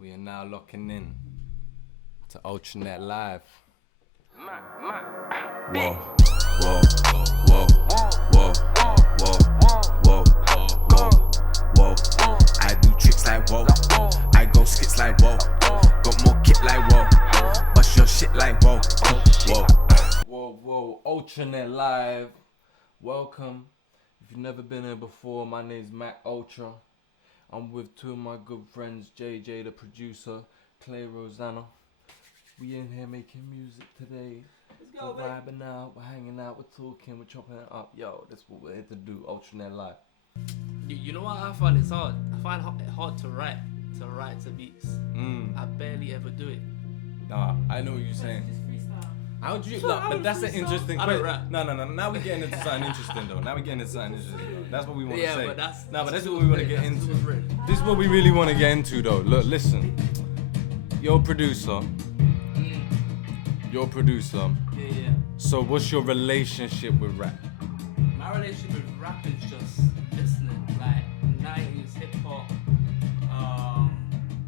We are now locking in to Ultranetlive. Whoa, whoa, whoa, whoa, whoa, whoa, whoa. I do tricks like whoa. I go skits like whoa. Got more kit like whoa. Bust your shit like whoa. Whoa. Whoa, Ultranetlive. Welcome. If you've never been here before, my name's Mac Ultra. I'm with two of my good friends, JJ the producer, Cleyrosanna. We in here making music today. We're vibing out, we're hanging out, we're talking, we're chopping it up. Yo, that's what we're here to do, Ultranetlive. You know what I find it's hard? I find it hard to write to beats. I barely ever do it. Nah, I know what you're saying. How do you? Look, but that's an interesting I don't question. rap. No. Now we're getting into something interesting though. That's what we want to Yeah, say. but that's that's what we want to get that's into. what's written. This is what we really want to get into though. Look, listen. You're a producer. You're a producer. Yeah. So what's your relationship with rap? My relationship with rap is just listening, like 90s hip hop,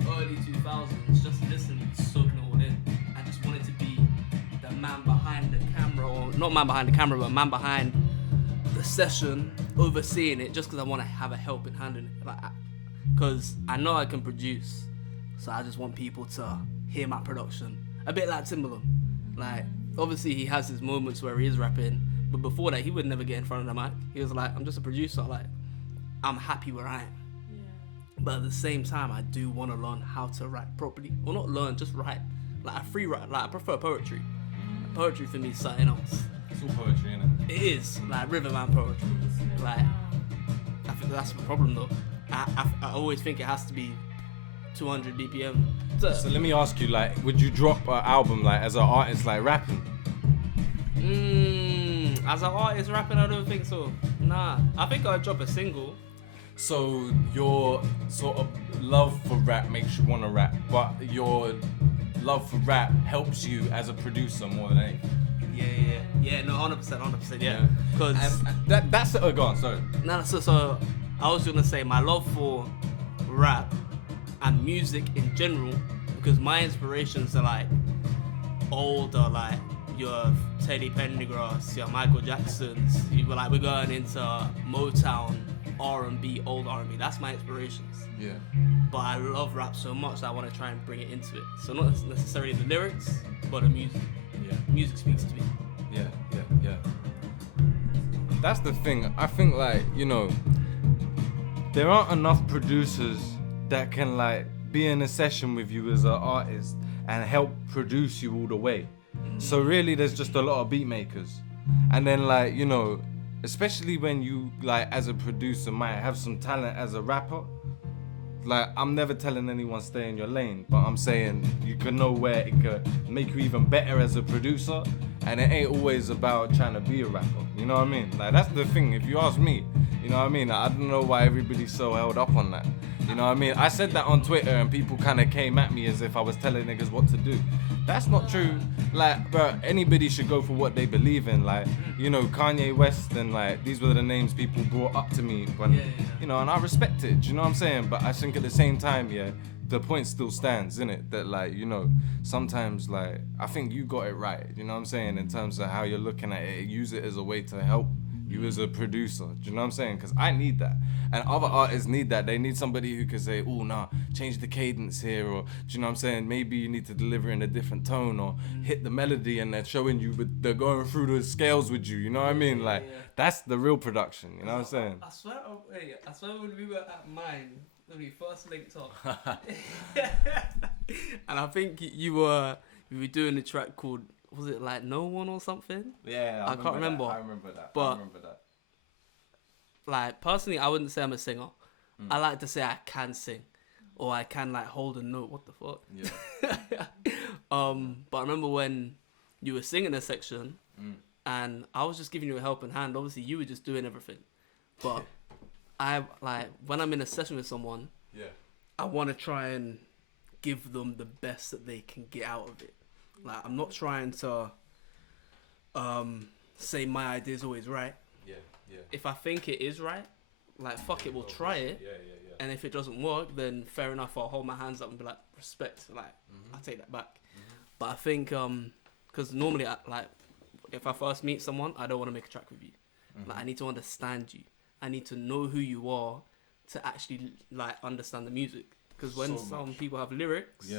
early 2000s, just listening, soaking it all in. I just wanted to be the man behind the camera, or not man behind the camera, but man behind the session, overseeing it, just because I want to have a helping hand in it. Like, because I know I can produce, so I just want people to hear my production. A bit like Timbaland. Like, obviously he has his moments where he is rapping, but before that he would never get in front of the mic. He was like, I'm just a producer, like, I'm happy where I am. Yeah. But at the same time, I do want to learn how to write properly. Well, not learn, just write. Like, I free write, like, I prefer poetry. Poetry for me is something else. It's all poetry, innit? It is, like, Riverman poetry. Like, I think that's the problem though. I always think it has to be 200 BPM. So let me ask you, like, would you drop an album, like, as an artist, like, rapping? As an artist rapping, I don't think so. Nah, I think I'd drop a single. So your sort of love for rap makes you want to rap, but your love for rap helps you as a producer more than anything. Yeah, no, 100%, yeah. Because that's it. Oh, go on, sorry. No, so I was gonna say my love for rap and music in general, because my inspirations are like older, like your Teddy Pendergrass, your Michael Jacksons. We're going into Motown, R&B, old R&B. That's my inspirations. Yeah. But I love rap so much that I want to try and bring it into it. So not necessarily the lyrics, but the music. Yeah. Music speaks to me. Yeah. That's the thing. I think, like, you know, there aren't enough producers that can, like, be in a session with you as an artist and help produce you all the way. So really there's just a lot of beat makers. And then, like, you know, especially when you, like, as a producer might have some talent as a rapper, like, I'm never telling anyone stay in your lane, but I'm saying you can know where it could make you even better as a producer, and it ain't always about trying to be a rapper, you know what I mean? Like, that's the thing, if you ask me, you know what I mean? Like, I don't know why everybody's so held up on that, you know what I mean? I said that on Twitter and people kind of came at me as if I was telling niggas what to do. That's not true. Like, bro, anybody should go for what they believe in. Like, you know, Kanye West and, like, these were the names people brought up to me when, you know, and I respect it, do you know what I'm saying? But I think at the same time, yeah, the point still stands, innit? That, like, you know, sometimes, like, I think you got it right, you know what I'm saying? In terms of how you're looking at it, use it as a way to help you as a producer, do you know what I'm saying? Because I need that, and other artists need that. They need somebody who can say, oh, nah, change the cadence here, or, do you know what I'm saying? Maybe you need to deliver in a different tone, or hit the melody, and they're showing you, they're going through the scales with you, you know what I mean? Like, that's the real production, you know what I'm saying? I swear when we were at mine, when we first linked up, and I think you were doing a track called, was it like No One or something? Yeah, I can't remember. I remember that. But, like, personally, I wouldn't say I'm a singer. I like to say I can sing, or I can, like, hold a note. What the fuck? Yeah. But I remember when you were singing a section, and I was just giving you a helping hand. Obviously, you were just doing everything. But I, like, when I'm in a session with someone, I want to try and give them the best that they can get out of it. Like, I'm not trying to say my idea is always right. Yeah. If I think it is right, like, fuck it, we'll try it. Yeah. and if it doesn't work, then fair enough. I'll hold my hands up and be like, respect. Like, I'll take that back. But I think, because normally, if I first meet someone, I don't want to make a track with you. Like, I need to understand you. I need to know who you are to actually like understand the music. Because when some people have lyrics,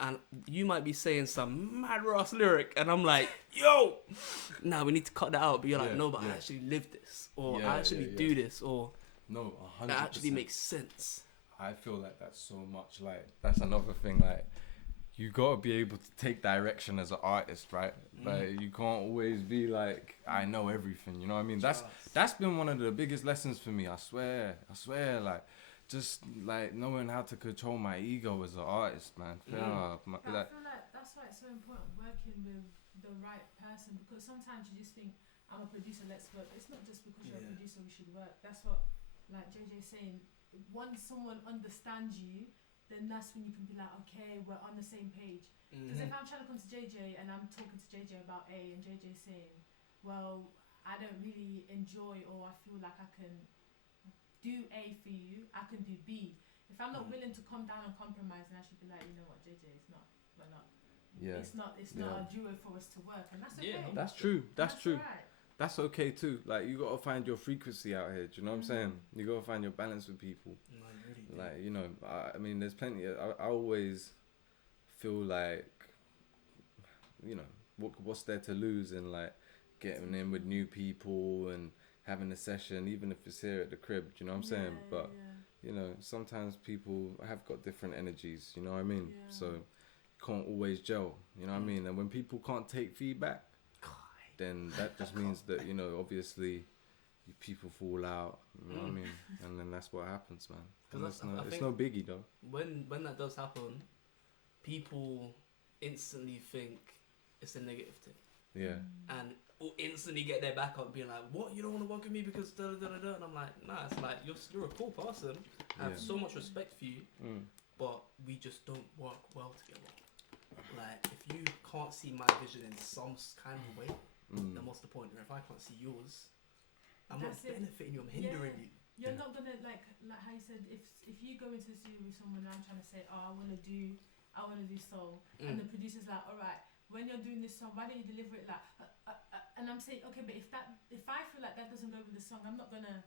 and you might be saying some mad ass lyric, and I'm like, yo, nah, we need to cut that out. But you're like, no, but I actually live this, or I actually do this, or no, 100%. that actually makes sense. I feel like that's so much like that's another thing. Like, you gotta be able to take direction as an artist, right? Like, you can't always be like, I know everything. You know what I mean? That's been one of the biggest lessons for me. I swear. Like, just like knowing how to control my ego as an artist, man. I feel like that's why it's so important working with the right person, because sometimes you just think, I'm a producer, let's work. It's not just because you're a producer we should work. That's what, like JJ's saying, once someone understands you, then that's when you can be like, okay, we're on the same page. Because if I'm trying to come to JJ and I'm talking to JJ about A, and JJ's saying, well, I don't really enjoy, or I feel like I can do A for you, I can do B. If I'm not willing to come down and compromise, and I should be like, you know what, JJ, we're not. Yeah. It's not a duo for us to work, and that's okay. Yeah, that's true. That's true. Right. That's okay too. Like, you gotta find your frequency out here. Do you know what I'm saying? You gotta find your balance with people. No, you really do. Like, you know, I mean, there's plenty. I always feel like, you know, what's there to lose in like getting in with new people and having a session, even if it's here at the crib. Do you know what I'm saying? But you know, sometimes people have got different energies. You know what I mean? So you can't always gel. You know what I mean? And when people can't take feedback, then that just means that, you know, obviously people fall out. You know what I mean? And then that's what happens, man. It's no biggie though. When that does happen, people instantly think it's a negative thing. Yeah. And will instantly get their back up, being like, "What? You don't want to work with me because da da da da?" And I'm like, "Nah, it's like you're a cool person. I have so much respect for you, but we just don't work well together. Like, if you can't see my vision in some kind of way, then what's the point? Or if I can't see yours, I'm not benefiting you. I'm hindering you. You're not gonna like how you said, if you go into the studio with someone and I'm trying to say, oh, I wanna do soul, and the producer's like, all right, when you're doing this song, why don't you deliver it like, and I'm saying, okay, but if I feel like that doesn't go with the song, I'm not gonna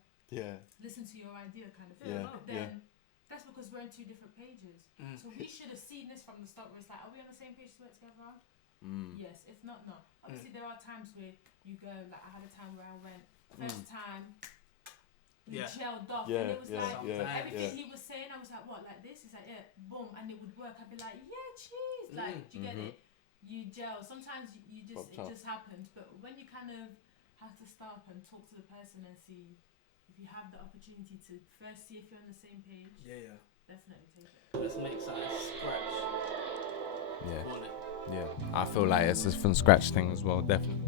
listen to your idea, kind of thing. But then that's because we're on two different pages. So we should have seen this from the start, where it's like, are we on the same page to work together? Yes. If not, no. Obviously, there are times where you go, like I had a time where I went first time. We gelled off, and it was everything he was saying. I was like, "What, like this?" He's like, "Yeah, boom," and it would work. I'd be like, "Yeah, cheese." Like, do you get it? You gel. Sometimes you just it just happens, but when you kind of have to stop and talk to the person and see if you have the opportunity to first see if you're on the same page. Definitely take it. Let's make something scratch. Yeah, I feel like it's a from scratch thing as well. Definitely,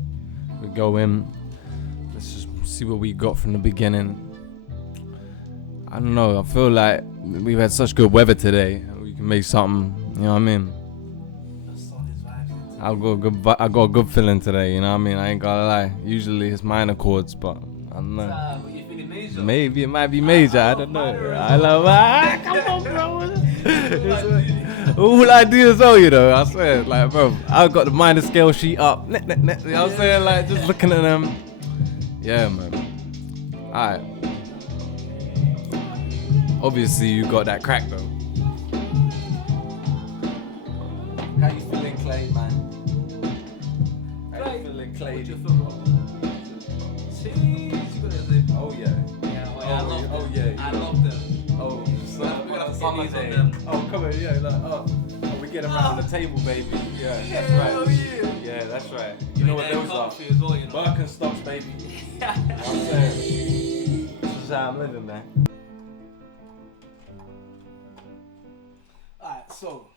we go in. Let's just see what we got from the beginning. I don't know. I feel like we've had such good weather today. We can make something. You know what I mean? The sun is vibing. I got a good feeling today. You know what I mean? I ain't gonna lie. Usually it's minor chords, but I don't know. But you feeling major? Maybe it might be major. I don't know. I love. Come on, bro. All I do is you know. I swear, like, bro, I've got the minor scale sheet up. You know what I'm saying? Like, just looking at them. Yeah, man. Alright. Obviously, you got that crack, though. How you feeling, Clay, man? How you feeling, Clay? What do you feel, bro? Jeez, you got it, zip. Oh, yeah. I love them. I love them. Oh, so we're gonna have to get these on them. Oh, come on, yeah, like, we get them around the table, baby. Yeah, that's right. Yeah, that's right. You know what those are? As well, you know? Birkenstocks, baby. I'm saying. This is how I'm living, man. Alright, so.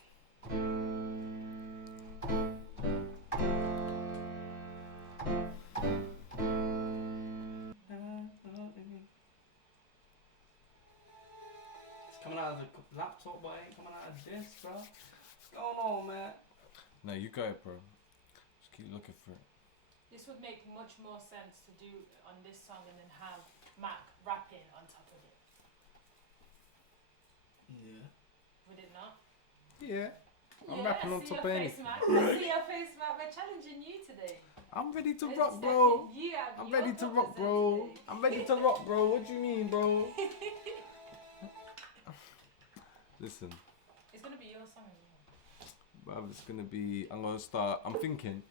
It's coming out of the laptop, but it ain't coming out of this, bro. What's going on, man? No, you go, bro. Just keep looking for it. This would make much more sense to do on this song and then have Mac rapping on top of it. Yeah. Would it not? Yeah. I'm Yeah, rapping I on see top your of face, anything. man. I see your face, man. We're challenging you today. I'm ready to We're rock, bro. stepping you out of I'm your ready to rock, comfort bro. zone today. I'm ready to rock, bro. What do you mean, bro? Listen, It's gonna be your song. bruv, it's gonna be. I'm gonna start. I'm thinking.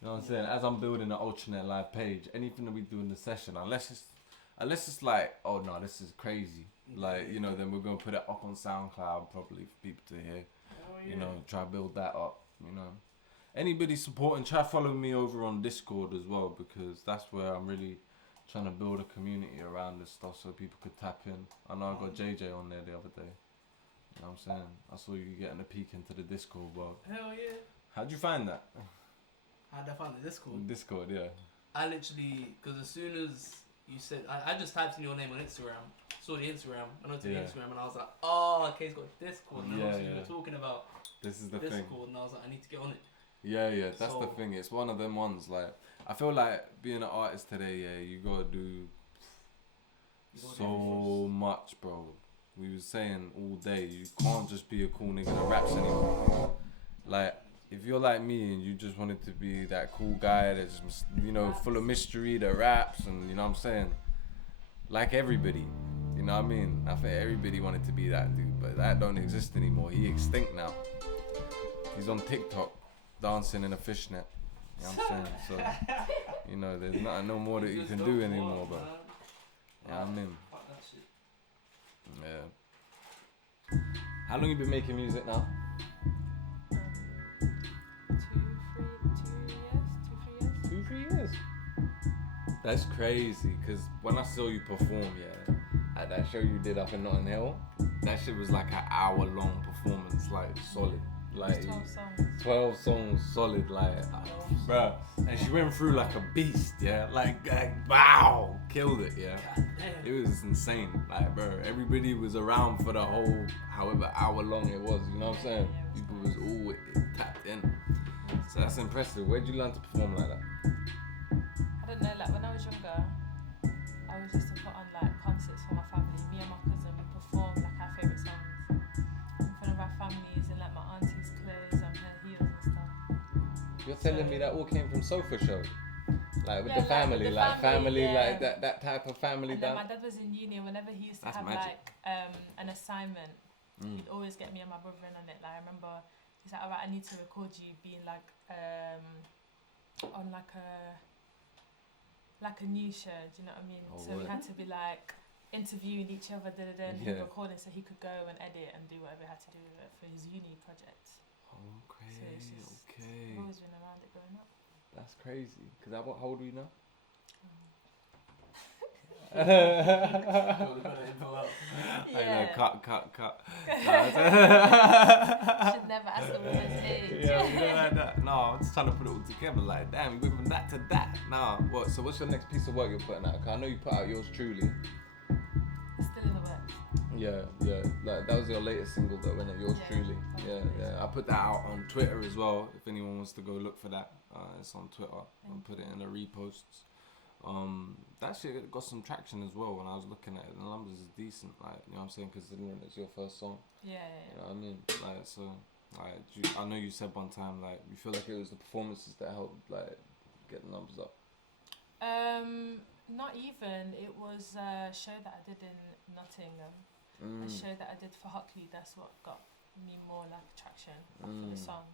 You know what I'm saying? As I'm building an Ultranetlive page, anything that we do in the session, unless it's like, oh no, this is crazy. Like, you know, then we're gonna put it up on SoundCloud probably for people to hear. Oh, yeah. You know, try build that up. You know, anybody supporting, try follow me over on Discord as well, because that's where I'm really trying to build a community around this stuff so people could tap in. I know I got JJ on there the other day. You know what I'm saying? I saw you getting a peek into the Discord world. Hell yeah. How'd you find that? How'd I find the Discord? Discord, yeah. I literally, because as soon as you said, I just typed in your name on Instagram, saw the Instagram, I know to the Yeah. Instagram, and I was like, oh, okay, he's got Discord. And Yeah, obviously we yeah. were talking about This is the Discord, thing. and I was like, I need to get on it. Yeah, yeah, that's the So- thing. It's one of them ones. Like, I feel like being an artist today, yeah, you gotta do You gotta do so much, bro. We was saying all day, you can't just be a cool nigga that raps anymore. Like, if you're like me and you just wanted to be that cool guy that's just, you know, full of mystery, that raps, and you know what I'm saying? Like everybody, you know what I mean? I think everybody wanted to be that dude, but that don't exist anymore. He extinct now. He's on TikTok dancing in a fishnet. You know what I'm saying? So, you know, there's no more that you Just can don't do work, anymore, bro. man. Yeah, I mean, Fuck that shit. yeah. How long you been making music now? 2-3 years. That's crazy, cause when I saw you perform, yeah, at that show you did up in Notting Hill, that shit was like an hour-long performance, like solid, like 12 songs. 12 songs, solid, like, bruh. And she went through like a beast, yeah, like wow, killed it, yeah. God damn. It was insane, like, bro. Everybody was around for the whole, however hour long it was. You know what I'm saying? People was all tapped in. So that's impressive. Where'd you learn to perform like that? I don't know, like when I was younger, I was used to put on like concerts for my family. Me and my cousin, we performed like our favourite songs in front of our families in like my auntie's clothes and her heels and stuff. You're telling me that all came from Sofa Show, like with Yeah, the family, with the like family, family, yeah. like that type of family And then my dance. dad was in uni, and whenever he used to That's have magic. like an assignment, Mm. he'd always get me and my brother in on it. Like I remember, he's like, alright, I need to record you being like on like a news show. Do you know what I mean? Oh, So we word. had to be like interviewing each other, and he Yeah. recording so he could go and edit and do whatever he had to do for his uni project. Okay, So it's just, okay. I've always been around it growing up. That's crazy. Cause how old are you now? We're gonna info out. I know, cut. Should never ask a woman's age. Yeah, we don't like that. No, I'm just trying to put it all together. Like, damn, we went from that to that. Nah, what? So, what's your next piece of work you're putting out? 'Cause I know you put out yours truly. It's still in the works. Yeah. Like that was your latest single, though, wasn't it? Yours Yeah, truly. thank Yeah, you. yeah. I put that out on Twitter as well. If anyone wants to go look for that, it's on Twitter. I'll Thank put it in the reposts. That shit got some traction as well. When I was looking at it, the numbers is decent. Like, you know what I'm saying? Considering it's your first song. Yeah. You know what I mean? Like, so, like, I know you said one time, like, you feel like it was the performances that helped, like, get the numbers up. Not even. It was a show that I did in Nottingham. A show that I did for Hockley. That's what got me more like traction for the song.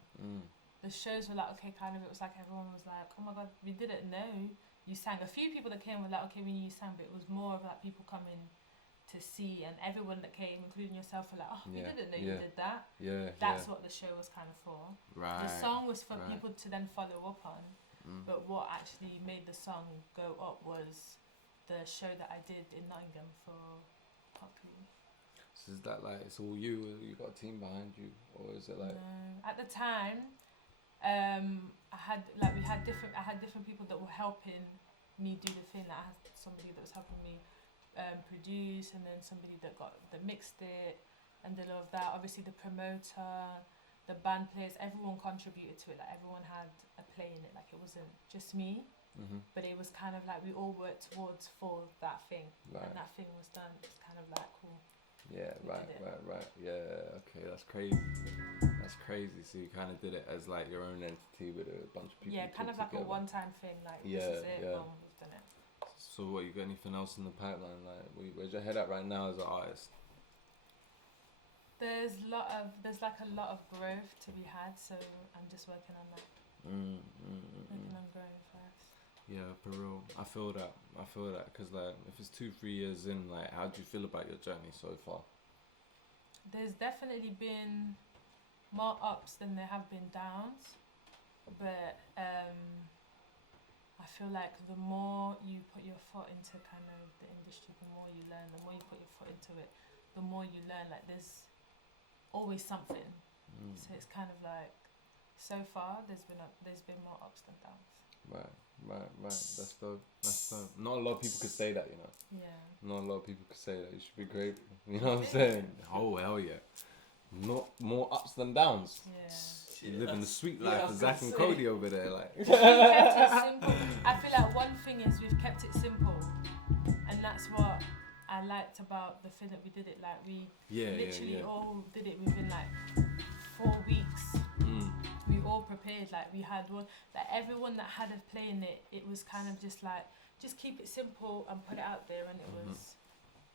The shows were like, okay, kind of. It was like everyone was like, oh my god, we didn't know you sang. A few people that came were like, okay, we knew you sang, but it was more of like people coming to see, and everyone that came, including yourself, were like, oh, we Yeah, didn't know yeah. you did that. Yeah, That's what the show was kind of for. Right. The song was for right. people to then follow up on, but what actually made the song go up was the show that I did in Nottingham for Hockley. So is that like, it's all you, or you got a team behind you, or is it like... No. At the time, I had different people that were helping me do the thing. Like I had somebody that was helping me produce, and then somebody that mixed it and did all of that. Obviously the promoter, the band players, everyone contributed to it. Like everyone had a play in it. Like it wasn't just me, but it was kind of like we all worked for that thing, Right. and that thing was done. It's kind of like cool. Yeah, We right, did it. right. Yeah, okay, that's crazy. That's crazy. So you kind of did it as like your own entity with a bunch of people. Yeah, you kind of talk like a together. one-time thing. Like Yeah, this is it. yeah. Boom, we've done it. So what, you got anything else in the pipeline? Like, where's your head at right now as an artist? There's like a lot of growth to be had, so I'm just working on that. Working on growing first. Yeah, for real. I feel that. Because like, if it's 2-3 years in, like, how do you feel about your journey so far? There's definitely been more ups than there have been downs, but I feel like the more you put your foot into kind of the industry, the more you learn. The more you put your foot into it, the more you learn. Like there's always something. So it's kind of like, so far there's been more ups than downs. Right. That's dope. Not a lot of people could say that, you know. Yeah. Not a lot of people could say that. You should be great. You know what I'm saying? Oh, hell yeah. Not more ups than downs. Yeah. You living the sweet Yeah, life I of was Zach gonna and say. Cody over there, like. We've kept it simple. I feel like one thing is we've kept it simple, and that's what I liked about the thing that we did it. Like we literally all did it within like 4 weeks. We all prepared. Like we had one. Like everyone that had a play in it, it was kind of just like just keep it simple and put it out there, and it was.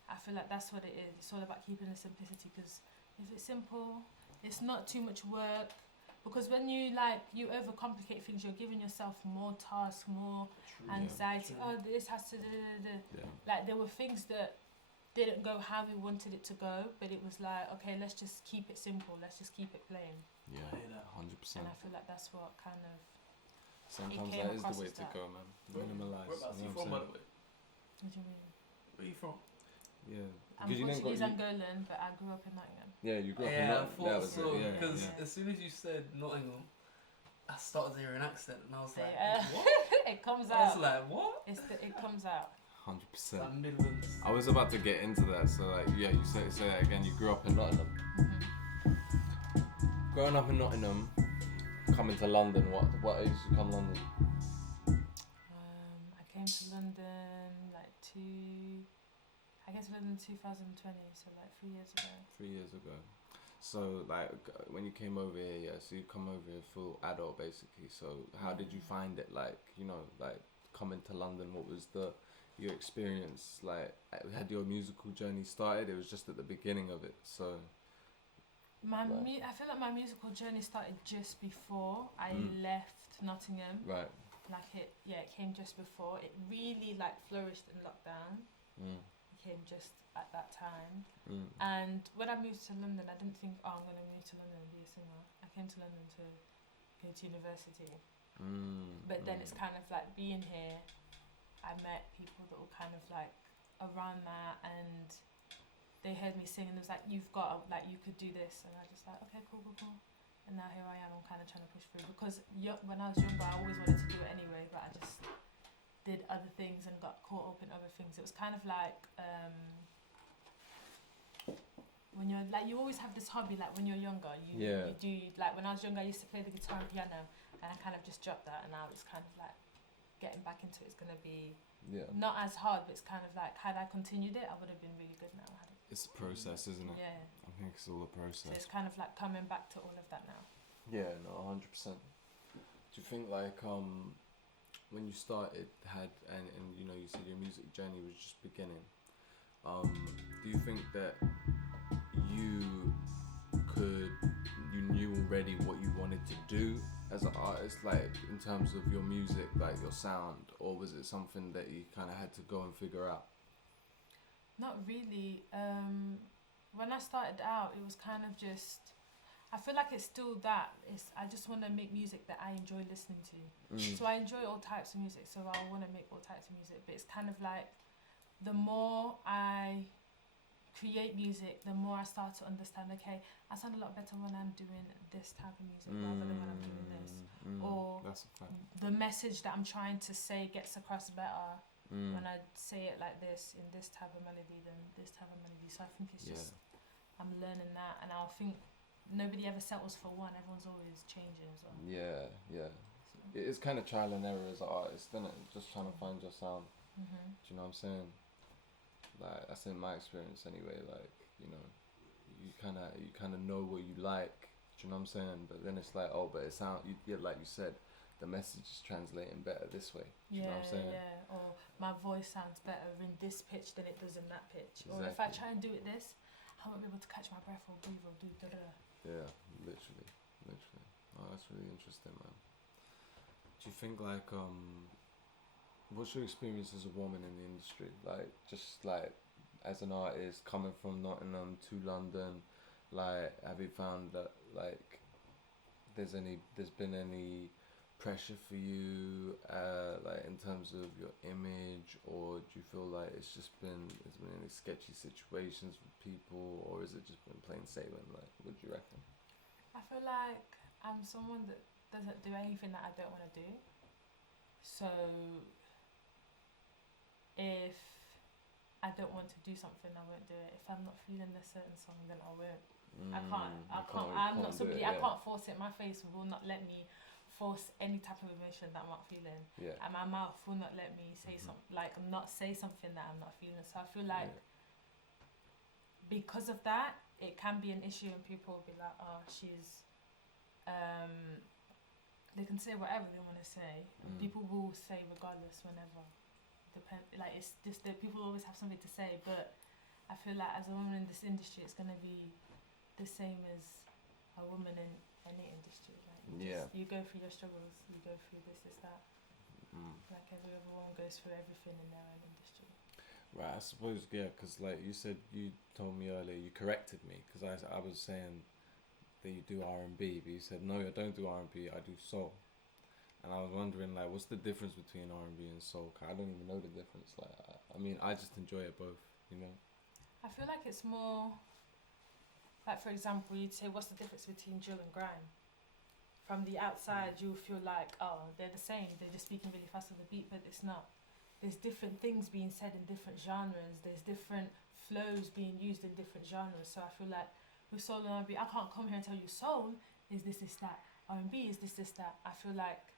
I feel like that's what it is. It's all about keeping the simplicity, because if it's simple, it's not too much work. Because when you overcomplicate things, you're giving yourself more tasks, more anxiety. True. Oh, this has to. Yeah. Like there were things that didn't go how we wanted it to go, but it was like, okay, let's just keep it simple. Let's just keep it plain. Yeah, I hear that. 100%. And I feel like that's what kind of. Sometimes came that is across the way as to that. go, man. Minimalize. Whereabouts are you know from, what by I'm the way? What do you mean? Where are you from? saying? Yeah. I'm 'Cause you didn't Portuguese go- Angolan, but I grew up in Nottingham. Yeah, you grew up in Yeah, I Nottingham. thought That was so. it. Yeah, Because yeah. as soon as you said Nottingham, I started hearing an accent, and I was So, like, what? it comes I was out. like, what? It comes out. 100%. Like Midlands. I was about to get into that, so like, yeah, you say that again. You grew up in Nottingham. Growing up in Nottingham, coming to London. What age did you come to London? I came to London I guess London 2020, so like 3 years ago. 3 years ago. So like when you came over here, yeah. So you come over here full adult basically. So how did you find it? Like, you know, like coming to London. What was your experience like? Had your musical journey started? It was just at the beginning of it. So. I feel like my musical journey started just before I left Nottingham. Right. Like it came just before. It really like flourished in lockdown. It came just at that time. And when I moved to London, I didn't think, I'm going to move to London and be a singer. I came to London to go to university. But then it's kind of like being here, I met people that were kind of like around that, and they heard me sing and it was like, you've got, like, you could do this. And I was just like, okay, cool. And now here I am, I'm kind of trying to push through. Because when I was younger, I always wanted to do it anyway, but I just did other things and got caught up in other things. It was kind of like, when you're, like, you always have this hobby, like, when you're younger. You do, like, when I was younger, I used to play the guitar and piano, and I kind of just dropped that, and now it's kind of like, getting back into it's going to be not as hard, but it's kind of like, had I continued it, I would have been really good now. It's a process, isn't it? Yeah. I think it's all a process. So it's kind of like coming back to all of that now. Yeah, no, 100%. Do you think like when you started and you know you said your music journey was just beginning, do you think that you knew already what you wanted to do as an artist, like in terms of your music, like your sound, or was it something that you kind of had to go and figure out? Not really. When I started out, it was kind of just, I feel like it's still that. I just want to make music that I enjoy listening to. So I enjoy all types of music, so I want to make all types of music. But it's kind of like, the more I create music, the more I start to understand, okay, I sound a lot better when I'm doing this type of music rather than when I'm doing this. Or that's a fact. The message that I'm trying to say gets across better when I say it like this, in this type of melody than this type of melody. So I think it's just, I'm learning that, and I think nobody ever settles for one. Everyone's always changing as well. Yeah. It is kind of trial and error as an artist, isn't it? Just trying to find your sound. Do you know what I'm saying? Like, that's in my experience anyway. Like, you know, you kind of know what you like. Do you know what I'm saying? But then it's like, oh, but it sound, yeah, like you said, the message is translating better this way. Do you know what I'm saying? Yeah. Or my voice sounds better in this pitch than it does in that pitch. Exactly. Or if I try and do it this, I won't be able to catch my breath or breathe or do da-da. Yeah, literally. Oh, that's really interesting, man. Do you think like what's your experience as a woman in the industry? Like just like as an artist coming from Nottingham to London, like have you found that like there's been any pressure for you like in terms of your image, or do you feel like there's been any sketchy situations with people, or is it just been plain sailing? Like what do you reckon? I feel like I'm someone that doesn't do anything that I don't want to do. So if I don't want to do something, I won't do it. If I'm not feeling a certain song, then I won't. I can't. I'm not somebody. I can't force it. My face will not let me force any type of emotion that I'm not feeling. Yeah. And my mouth will not let me say say something that I'm not feeling. So I feel like because of that, it can be an issue, and people will be like, "Oh, she's." They can say whatever they want to say. People will say regardless whenever. Like it's just that people always have something to say, but I feel like as a woman in this industry, it's gonna be the same as a woman in any industry. Like you go through your struggles, you go through this, that. Like everyone goes through everything in their own industry. Right, I suppose because like you said, you told me earlier, you corrected me because I was saying that you do R&B, but you said no, I don't do R&B, I do soul. And I was wondering, like, what's the difference between R&B and soul? 'Cause I don't even know the difference. Like, I mean, I just enjoy it both, you know? I feel like it's more, like, for example, you'd say, what's the difference between drill and grime? From the outside, you'll feel like, oh, they're the same. They're just speaking really fast on the beat, but it's not. There's different things being said in different genres. There's different flows being used in different genres. So I feel like with soul and R&B, I can't come here and tell you soul is this, that. R&B is this, that. I feel like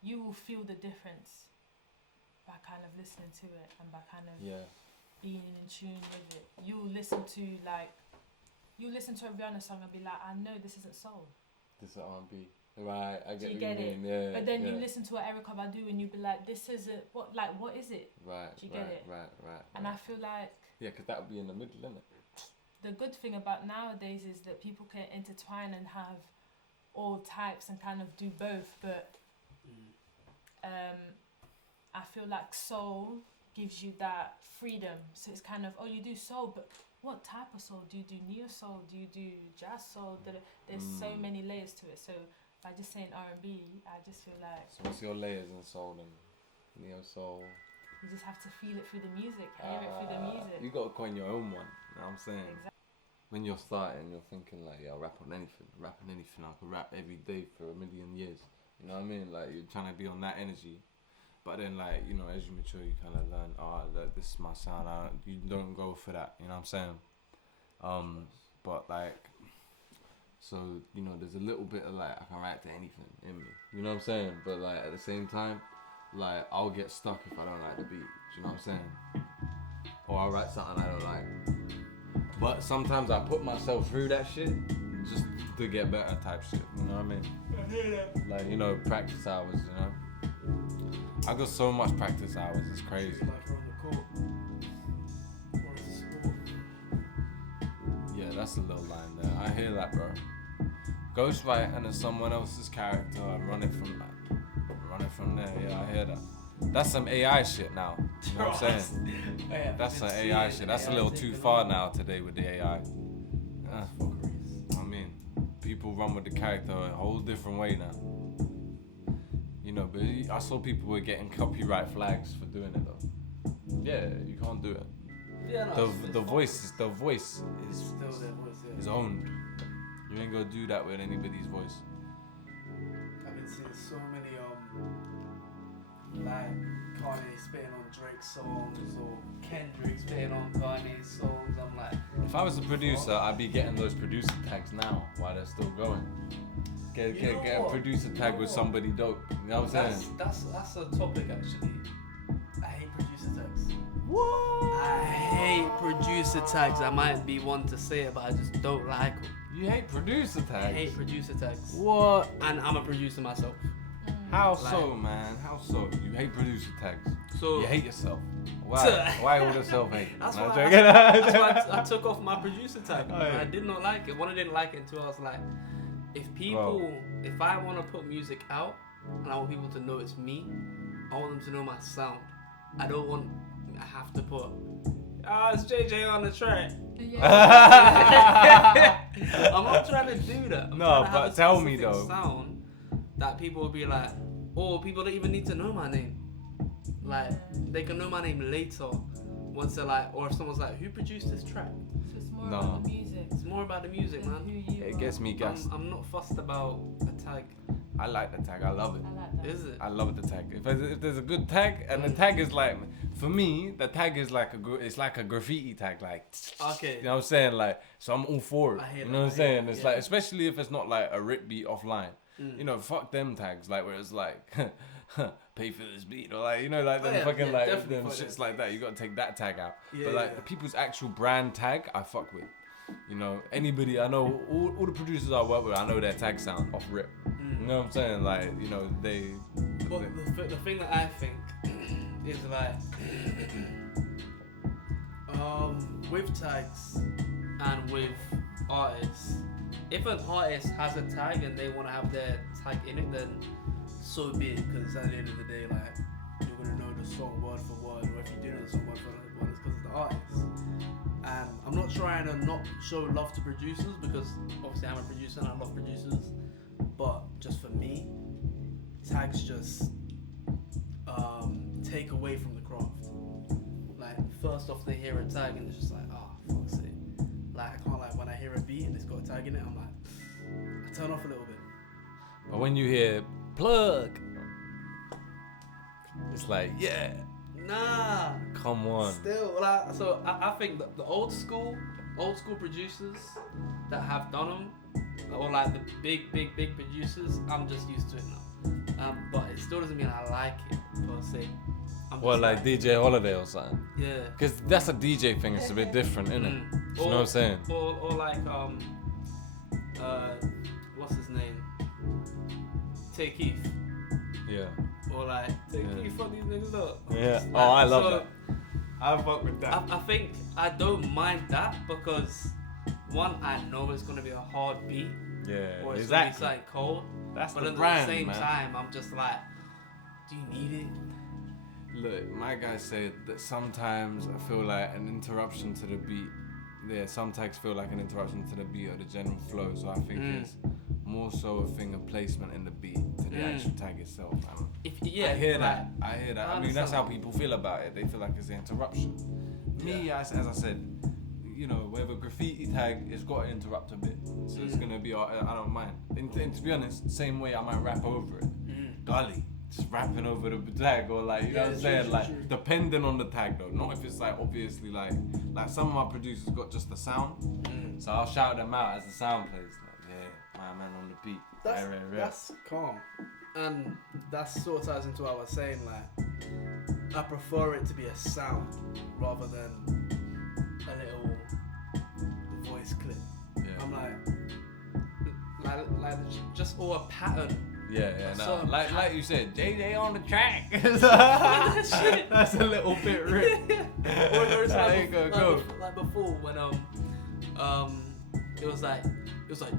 you will feel the difference by kind of listening to it and by kind of being in tune with it. You'll listen to a Rihanna song and be like, I know this isn't soul. This is R&B. Right, I get Do you what get you it? mean. Yeah, but then you listen to an Erykah Badu and you'll be like, this isn't, what is it? Right, Do you get it? Right. And I feel like... Yeah, because that would be in the middle, innit? The good thing about nowadays is that people can intertwine and have all types and kind of do both, but I feel like soul gives you that freedom. So it's kind of, oh, you do soul, but what type of soul? Do you do neo soul? Do you do jazz soul? There's so many layers to it. So by just saying R&B, I just feel like... So what's your layers in soul and neo soul? You just have to feel it through the music, hear it through the music. You got to coin your own one, you know what I'm saying? Exactly. When you're starting, you're thinking like, yeah, I'll rap on anything. I could rap every day for a million years. You know what I mean? Like, you're trying to be on that energy. But then, like, you know, as you mature, you kind of learn, this is my sound. You don't go for that, you know what I'm saying? But, like, so, you know, there's a little bit of, like, I can rap to anything in me. You know what I'm saying? But, like, at the same time, like, I'll get stuck if I don't like the beat. Do you know what I'm saying? Or I'll write something I don't like. But sometimes I put myself through that shit just to get better type shit. You know what I mean? I hear that. Like, you know, practice hours, you know? I got so much practice hours, it's crazy. Like you're on the court. Or it's a sport. Yeah, that's a little line there. I hear that, bro. Ghostwriting as someone else's character and run it from there. Yeah, I hear that. That's some AI shit now. You know what I'm saying? That's some AI shit. That's a little too far now today with the AI. I mean, people run with the character a whole different way now. You know, but I saw people were getting copyright flags for doing it though. Yeah, you can't do it. Yeah, no, The voice is Still their voice, yeah. is owned. You ain't gonna do that with anybody's voice. I've been seeing so many like Kanye spitting on Drake's songs or Kendrick spitting on Kanye's songs. I'm like, If I was a producer, I'd be getting those producer tags now while they're still going. Get a producer tag with somebody dope. You know what I'm saying? That's a topic actually. I hate producer tags. What? I hate producer tags. I might be one to say it, but I just don't like them. You hate producer tags? I hate producer tags. What? And I'm a producer myself. How Like- so, man? How so? You hate producer tags. So You hate yourself. Why? Why all the self-hate? That's No, why, I'm that's joking. why I took off my producer tag. Oh, yeah. I did not like it. One, I didn't like it until I was like, if I want to put music out and I want people to know it's me, I want them to know my sound. I don't want, I have to put, it's JJ on the track. Yeah. I'm not trying to do that. I'm No, trying to have but a tell me specific though. sound that people will be like, oh, people don't even need to know my name. Like, they can know my name later once they're like, or if someone's like, who produced this track? So it's more No. about the music. It's more about the music, than man. who you It are. gets me gassed. I'm not fussed about a tag. I like the tag. I love it. I like that. Is it? I love the tag. If there's a good tag, and the tag is like, for me, the tag is like it's like a graffiti tag, like. Okay. You know what I'm saying? Like, so I'm all for it. I hear You that, know what I'm I hear saying? that, It's yeah. like, especially if it's not like a rip beat offline. Mm. You know, fuck them tags, like where it's like, pay for this beat, or like, you know, like them yeah, fucking yeah, like definitely them fuck shits them. like that. You gotta take that tag out. Yeah, but like yeah. people's actual brand tag, I fuck with. You know, anybody I know, all the producers I work with, I know their tag sound off rip. You know what I'm saying? Like, you know, they. But the thing that I think is like, with tags and with artists, if an artist has a tag and they want to have their tag in it, then so be it. Because at the end of the day, like, you're gonna know the song word for word, or if you do know the song word for word, it's because of the artist. And I'm not trying to not show love to producers, because obviously I'm a producer and I love producers. But just for me, tags just take away from the craft. Like, first off, they hear a tag and it's just like, fuck's sake. Like, I can't, like, when I hear a beat and it's got a tag in it, I'm like, I turn off a little bit. But when you hear plug, it's like, yeah, Nah. come on. Still, like, so I think that the old school producers that have done them, or like the big producers, I'm just used to it now. But it still doesn't mean I like it per se. I'm Well, just like DJ Holiday or something. yeah. Because that's a DJ thing, it's a bit different, isn't it? You know what I'm saying? Or like what's his name? Take Keith. Yeah. Or like Take Yeah. Keith, fuck these niggas up. Yeah. Just Oh, I like- love so that. I fuck with that. I think I don't mind that because one, I know it's gonna be a hard beat Yeah, or it's exactly. gonna be something cold. That's But the at brand, the same man. time, I'm just like, do you need it? Look, my guy said that sometimes I feel like an interruption to the beat. Yeah, some tags feel like an interruption to the beat or the general flow. So I think it's more so a thing of placement in the beat to the actual tag itself. Man. I hear that. I hear that. I mean, that's how people feel about it. They feel like it's an interruption. Me, as I said, you know, with a graffiti tag, it's got to interrupt a bit. So it's gonna be. I don't mind. And to be honest, same way I might rap over it. Golly. Just rapping over the tag, or like, you know what I'm saying? Like, depending on the tag though, not if it's like obviously like some of my producers got just the sound, so I'll shout them out as the sound plays. Like, yeah, my man on the beat. That's calm, and that sort of ties into what I was saying. Like, I prefer it to be a sound rather than a little voice clip. Yeah, I'm like just or a pattern. yeah, no. So- Like you said, JJ on the track. Shit. That's a little bit ripped. Or it's There like, you go, go. like before when it was like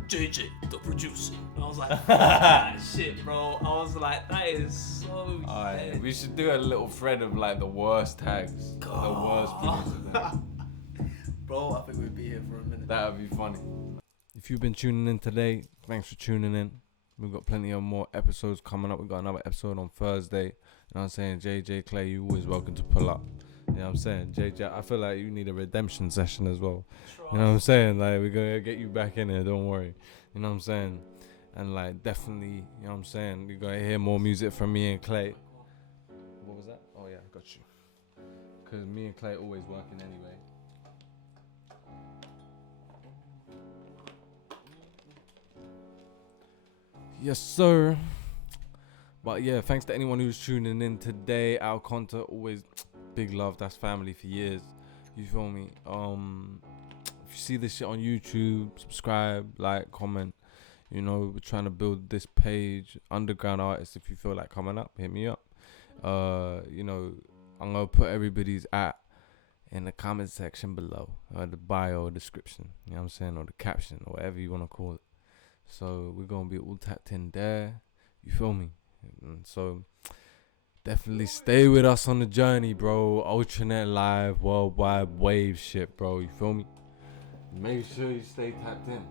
JJ the producer. And I was like, shit, bro. I was like, that is so Alright, dead. we should do a little thread of like the worst tags, the worst producer tags. Bro, I think we'd be here for a minute. That would be funny. If you've been tuning in today, thanks for tuning in. We've got plenty of more episodes coming up. We've got another episode on Thursday. You know what I'm saying? JJ Clay, you're always welcome to pull up. You know what I'm saying? JJ, I feel like you need a redemption session as well. You know what I'm saying? Like, we're going to get you back in here, don't worry. You know what I'm saying? And like, definitely, you know what I'm saying? You're going to hear more music from me and Clay. What was that? Oh yeah, got you. Because me and Clay always working anyway. Yes, sir. But yeah, thanks to anyone who's tuning in today. Our content always big love. That's family for years. You feel me? If you see this shit on YouTube, subscribe, like, comment. You know, we're trying to build this page. Underground artists, if you feel like coming up, hit me up. You know, I'm gonna put everybody's in the comment section below, or the bio or description, you know what I'm saying, or the caption, or whatever you want to call it. So we're gonna be all tapped in there, you feel me? And so definitely stay with us on the journey, bro. Ultranetlive, worldwide wave shit, bro, you feel me? Make sure you stay tapped in,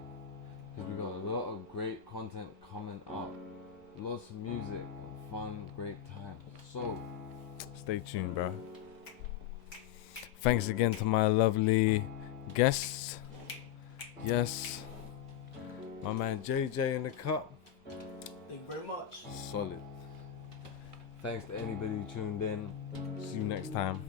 because we got a lot of great content coming up, lots of music, fun, great time. So stay tuned, bro. Thanks again to my lovely guests. Yes, my man JJ in the cup. Thank you very much. Solid. Thanks to anybody who tuned in. See you next time.